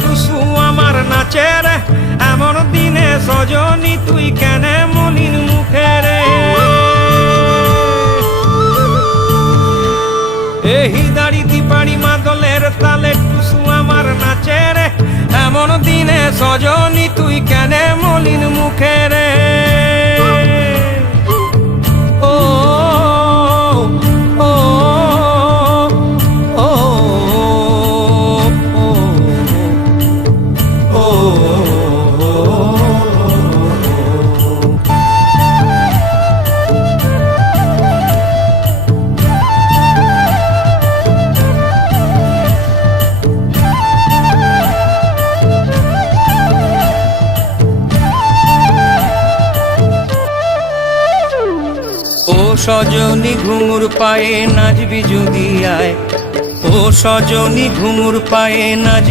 টুসু আমার নাচে রে, এমন দিনে সজনী তুই কেনে মলিন মুখে রে। এই দাড়ি দিপাড়ি মাদলের তালে টুসু আমার নাচে রে, এমন দিনে সজনী তুই কেনে মলিন মুখে রে। ও ও ও ও ও ও সজনী ঘুঙুর পায়ে নাচবি যদি আয়, ও সজনী ঘুঙুর পায়ে নাচবি।